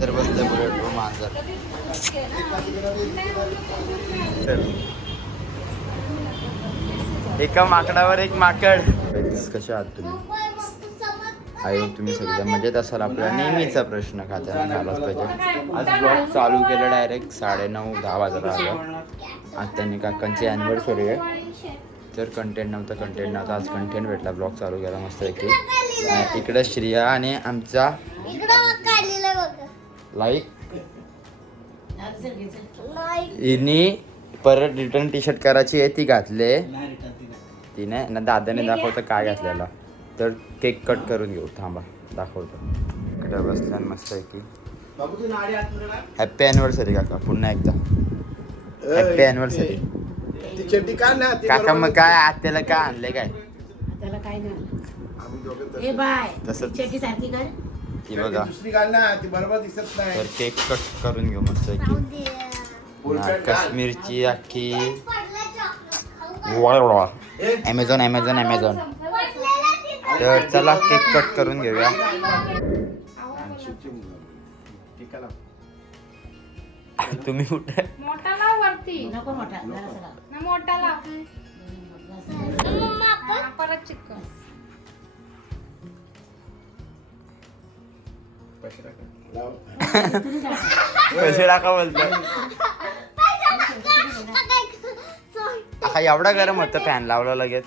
तर बसलं बुलेट व मांजर. एका माकडावर एक माकड. कसे आहात तुम्ही? आई हो, तुम्ही सगळे मजेत असाल? आपला नेहमीचा प्रश्न खात्याने आलाच पाहिजे. आज ब्लॉग चालू केलं डायरेक्ट साडेनऊ दहा वाजता आलं. आज त्यांनी काकांची अॅनिव्हर्सरी आहे. तर कंटेंट नव्हतं कंटेंट नव्हतं. आज कंटेंट भेटला. ब्लॉग चालू केला मस्त इकडे इकडं श्रिया आणि आमचा लाईक हिनी परत रिटर्न टी शर्ट करायची आहे ती घातले तिने ना दादाने दाखवतं काय घातलेलं तर केक कट करून घेऊ थांबा दाखवतो इकडे बसल्या मस्त आहे की हॅप्पी अॅनिव्हर्सरी काका पुन्हा एकदा हॅप्पी अॅनिव्हर्सरी ती चड्डी काढ ना ती काका मग काय आत्याला काय आणले काय त्याला काय नाही तसं- तसंच. सारखी कर ती बघा तर केक कट करून घेऊ मस्त काश्मीरची अख्खी ॲमेझॉन ॲमेझॉन ॲमेझॉन तर चला केक कट करून घेऊया. तुम्ही कुठे? मोठा लाव परत चिकन. पैसे टाका. बोलतो हा एवढा गरम होतं फॅन लावला लगेच.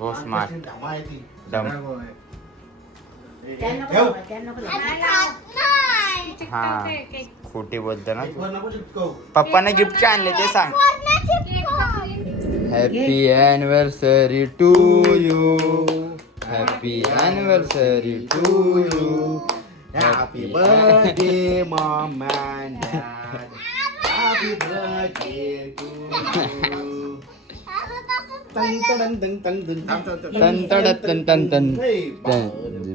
हो स्मार्ट डम हा खोटी बोलत ना. पप्पाने गिफ्ट काय आणले ते सांग. Happy anniversary to you happy anniversary to you Happy birthday, mom and dad. Happy birthday to you. तन तन तन तन तन तन तन तन तड तन तन तन हे, तन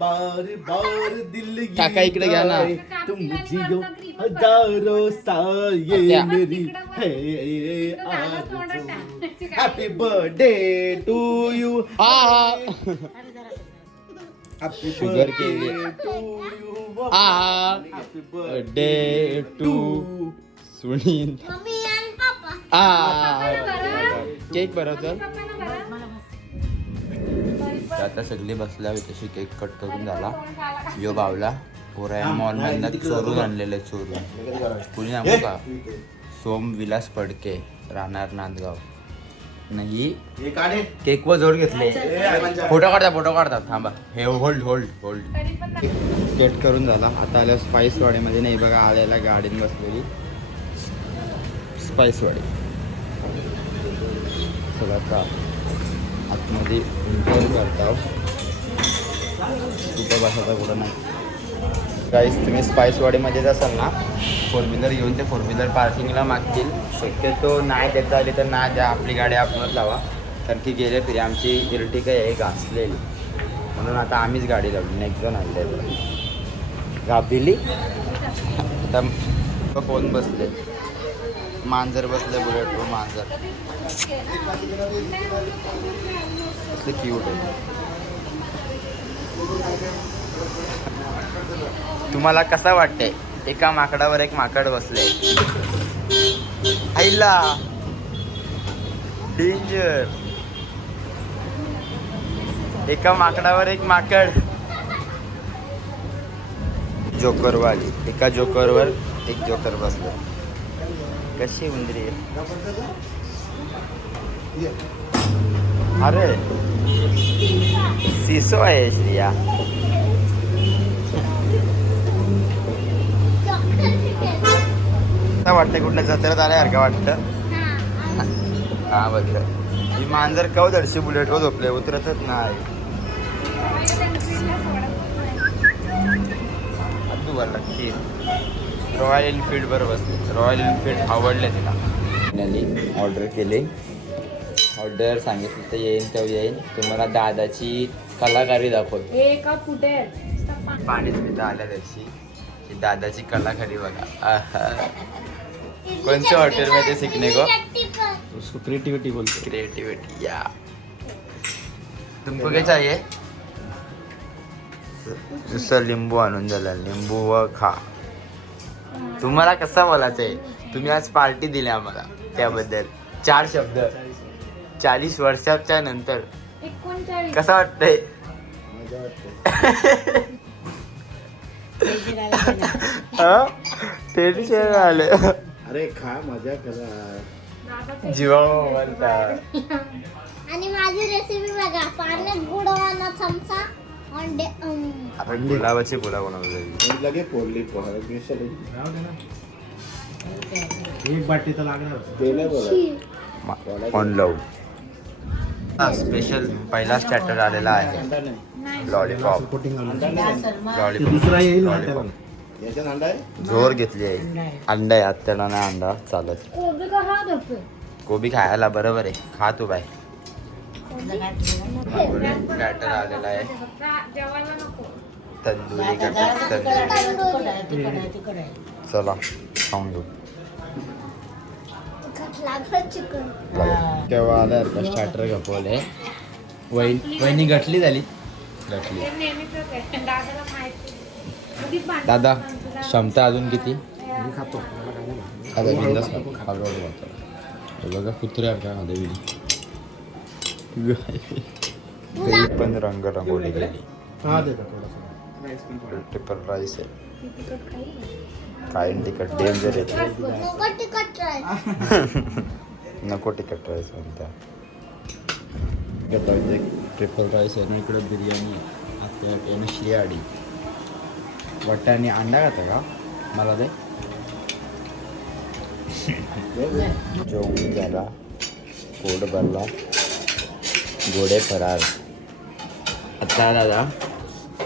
बार बार दिल काका इकडे घ्या ना. तुम जियो हजारों साल ये. त्या. मेरी है हॅपी बर्थडे टू यू हा. हॅपी Sugar केली. टू यू आ हॅपी बर्थडे टू सुनील आ केक बरोबर तर आता सगळी बसल्या तशी केक कट करून झाला. यो बावला पोरा मॉल मधनं चोरून आणलेले चोरून. कुणी सांगू का? सोम विलास पडके राहणार नांदगाव. नाही केक व जोड घेतले. फोटो काढतात फोटो काढतात थांबा. हे होल्ड होल्ड होल्ड कट करून झाला. आता आल्या स्पाईसवाडीमध्ये नाही बघा आलेला गाडीन बसलेली. स्पाईसवाडी सगळं आता आतमध्ये एन्जॉय करता कुठं बसायचा कुठं नाही. काहीच तुम्ही स्पाईसवाडीमध्येच असाल ना फोर व्हीलर येऊन ते फोर व्हीलर पार्किंगला मागतील. शक्यतो नाही देता आली तर नाही द्या आपली गाडी आपणच लावा. कारण की गेले फिरे आमची इर्टिका आहे घासलेली. म्हणून आता आम्हीच गाडी लावली नेक्स्ट जण आणले गाबिली आता फोन कोण बसले? मांजर बसलं बुलेट मांजर. क्यूट आहे. तुम्हाला कसा वाटतंय? एका माकडावर एक माकड बसले आईला! डेंजर एका माकडावर एक माकड. जोकरवाली एका जोकरवर एक जोकर बसलं. कशी उंदरी? अरे. सिसो आहे श्रिया. काय वाटतं कुठल्या जत्रेत आल्यासारखं वाटतं? हा बघ. ही मांजर कव दर्शी बुलेट व झोपले उतरतच नाही. तू बरं रॉयल एनफील्ड बरोबर. रॉयल एनफील्ड आवडले तिला. फायनली ऑर्डर केले. ऑर्डर सांगितलं तर येईन तेव्हा येईन. तुम्हाला दादाची कलाकारी दाखवतो. एका फुटे पाणीच पिता आल्या त्याची दादाची कलाकारी बघा. आहा. कोणत्या हॉटेल मध्ये सीखने को उसको क्रिएटिविटी बोलते. क्रिएटिविटी या. तुमको क्या चाहिए नुसतं लिंबू आणून दिला. लिंबू व खा. तुम्हाला कसं बोलायचं आहे तुम्ही आज पार्टी दिली आम्हाला त्याबद्दल. चार शब्द. चाळीस वर्षाच्या नंतर. कसं वाटतंय. हा? टेन्शन आलं अरे खा मजा करा. जीवा आणि माझी रेसिपी बघा. पाण्यात बुडवाना चमचा. आपण गुलाबाची फुलं बनवली लगे पोरली पोहा मिसळ एक बाटी तर लागणार. ते नाही बोला ऑन लावून स्पेशल पहिला स्टार्टर आलेला आहे. अंडा नाही लॉलीपॉप दुसरा येईल जोर घेतली आहे. अंडा आहे. आत्याला नाही अंडा चालत. कोबी खायला बरोबर आहे. खा तू बाय स्टार्टर आलेला आहे. तंदुरी तंदुरी. चला खाऊन घेऊ. तेव्हा आलं का स्टार्टर गपवले वहिनी वहिनी गटली झाली? भांडण दादा क्षमता अजून किती? खातो. आता बिंदास खातो. हे बघा कुत्र्या का? मध्ये बिली पण रंग रंगवली गेली हा देतो थोडासा ट्रिपल राईस आहे. काय तिकट डेंजर येते नको तिकट राईस म्हणता घेतो इथे ट्रिपल राईस आहे ना इकडे बिर्याणी आहे आता यानं शियाडी वाटाणे अंडा खाता का मला ते जेवून झाला पोट भरला गोडे फरार. आता दादा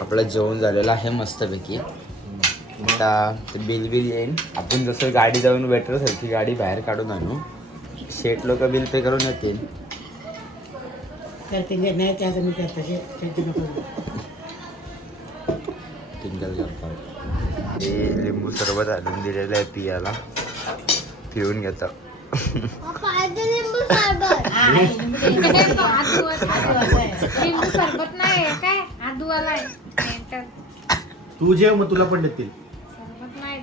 आपलं जेवण झालेलं आहे मस्तपैकी. आता ते बिल बिल येईन. आपण जसं गाडी जाऊन बेटर सारखी गाडी बाहेर काढून आणू. शेट लोक बिल पे करून येतील. हे लिंबू सरबत आणून दिलेलं आहे पियाला. पिऊन घेतं. लिंबू सरबत. तो. हा, नाही आहे काय जेव मग तुला पण देतील सरबत नाही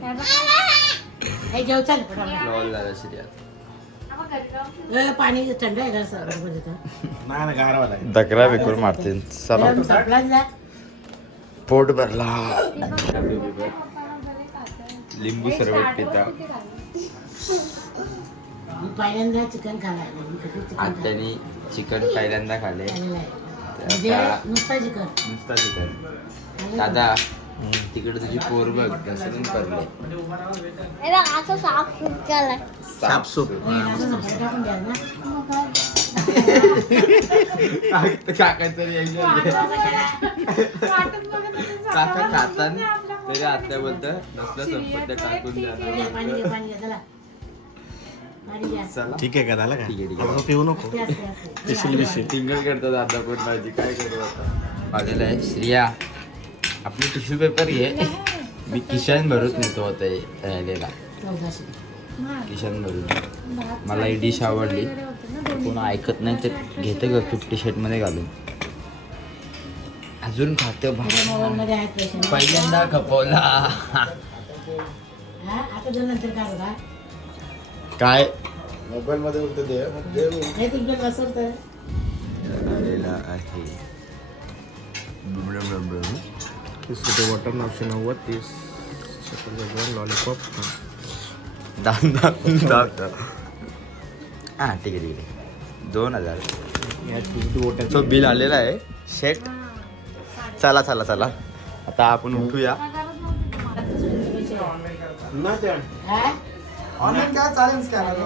त्याचा काय- हे जेव चाल फटाफट. लॉल झालं श्रीया आपण घरी जाऊ. ए, पाणी थंड आहे का सर बरोबर इथं? नाही ना गारवाला आहे दकरा बिकूर मारतील चला गरम तापला जा. पोट भरला. लिंबू सरबत पिता? मी पहिल्यांदा चिकन मी कधी चिकन खाल्लं आत्यानी चिकन पहिल्यांदा खाले खाल्लेलं आहे. म्हणजे आता नुसतं चिकन. नुसता चिकन. दादा तिकडे तुझी पोर बघ घसरून पडले हे बघ असं साफ सूफ टाकून द्याल ना? काका तरी होते काका खातान तरी आत्या बोलतं नसलं संपत ते काकून घ्या, पाणी घ्या पाणी घ्या चला. ठीक आहे का? झालं. का? पिऊ नको. असते असते असते पिशील बिशील टिंगल करतात आता पण माझी. काय करू आता? वाजलेलं आहे. श्रिया आपली टिश्यू पेपर घे मी किशन भरूच नेतो होता राहिलेला. किशन भरून मला ही डिश आवडली. कोण ऐकत नाही ते घेते ग फिफ्टी मध्ये घालून. अजून खाते पहिल्यांदा खपवला. हा आता काय? मोबाईल मध्ये बोलतो दे दे. नाही तुमच्याकडे असेल तर. आलेला आहे. तीस रुपये वॉटर नऊशे नव्वद तीस लॉलीपॉप दान दान दान. हां ठीक आहे ठीक आहे. दोन हजार. या वॉटर तो बिल आलेला आहे शेट. चला चला चला. आता आपण उठूया. ना त्या हा? ऑनलाईन काय चालेल स्कॅनर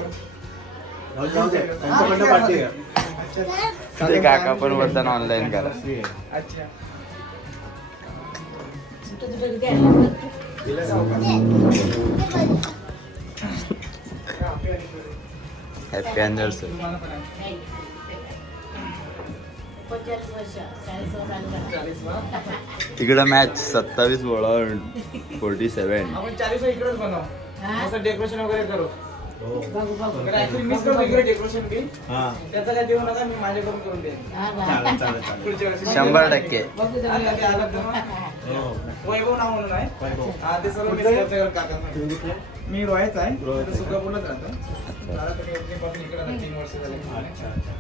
काका पण बोलताना ऑनलाईन करा. अच्छा? Happy anniversary. तिकडं मॅच सत्तावीस बोळा फोर्टी सेवन हा? असं डेकोरेशन वगैरे करू. बघू बघू. मिस करतो इकडे डेकोरेशन बी. हा. त्याचा काय देऊ नका मी माझ्याकडून करून देईन. हा. चालेल चालेल चालेल. पुढच्या वर्षी शंभर टक्के. बघू आलं ते आलं तर मग. हो. वैभव नाव म्हणून आहे. वैभव. हा ते सर्व मिस करतो काका? मी रोहायच आहे. आहे. राहतो दादा तुम्ही opening पासून इकडे आता तीन वर्ष झाले. अच्छा अच्छा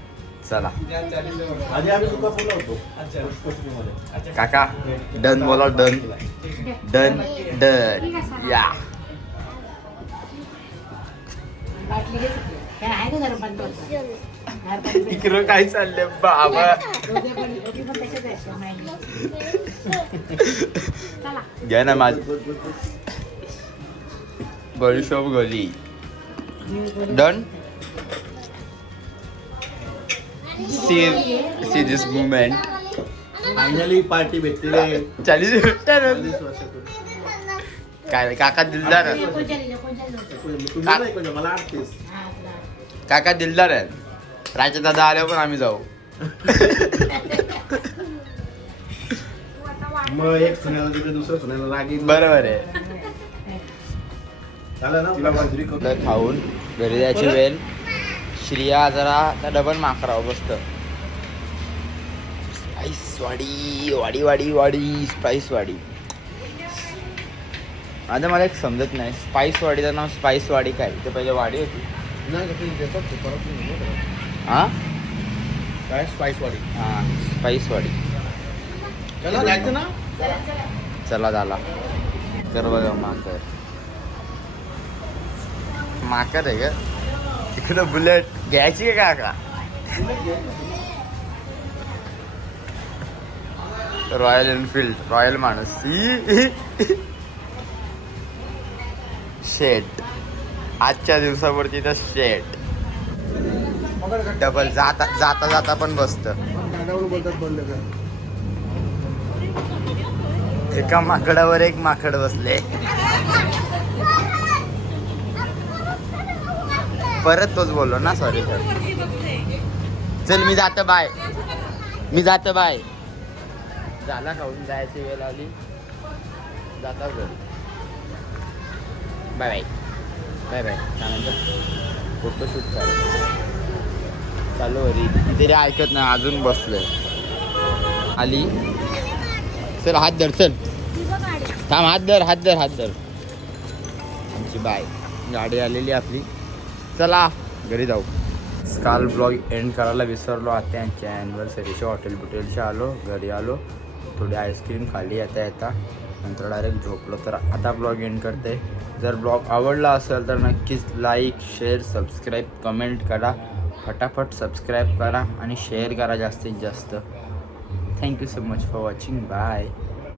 चला. या चाळीस वर्ष. आधी आम्ही होतो. अच्छा. काका डन बोला डन. Done done. या. इकडं काय चाललंय? बाबा. घ्या ना माझ बडीशॉप गली done? See see this moment finally party भेटली रे. चालीस चाळीस वर्षातून काय काका दिलदार आहे. एकोणचाळीस, एकोणचाळीस होतं. तुझ्या नाही कोणत्या, मला आठतीस आपला. काका दिलदार आहे राजा दादा आल्यावर पण आम्ही जाऊ मग एक सुनायला तिकडे दुसरं सुनायला राग येईल. बरोबर आहे झालं ना तुला बाजरी खाऊन घरी जायची वेळ श्रिया जरा त्या डबल माकराव बसत स्पाइस वाडी वाडी वाडी वाडी स्पाइस वाडी आता मला एक समजत नाही. स्पाइस वाडीचं नाव स्पाइस वाडी काय? ते पहिले वाडी होती. का. हा? काय? स्पाइस वाडी हा स्पाइस वाडी चला जायचं ना? चला झाला कर बघा माकर माकर आहे का? तिकडं बुलेट घ्यायची का काका? रॉयल एनफिल्ड रॉयल माणूस. शेट. आजच्या दिवसावरती तर शेट. डबल जाता जाता जाता पण बसतं. एका माकडावर एक माकड बसले. परत तोच बोललो ना सॉरी सर चल मी जात बाय मी जात बाय झाला खाऊन जायची वेळ आली. जाता घरी. बाय बाय बाय बाय त्यानंतर फोटोशूट चालू चालू अरे तरी ऐकत नाही अजून बसलोय. आली? चल हात धर चल. थांब हात धर हात धर हात धर. आमची बाय. गाडी आलेली आपली. चला घरी जाऊ. काल ब्लॉग एंड करायला विसरलो. आता यांच्या ॲनिव्हर्सरीच्या हॉटेल बिटेलच्या आलो घरी आलो. थोडी आईस्क्रीम खाली येता येता नंतर डायरेक्ट झोपलो. तर आता ब्लॉग एंड करते. जर ब्लॉग आवडला असेल तर नक्कीच लाईक शेअर सबस्क्राईब कमेंट करा. फटाफट सबस्क्राईब करा आणि शेअर करा जास्तीत जास्त. Thank you so much for watching bye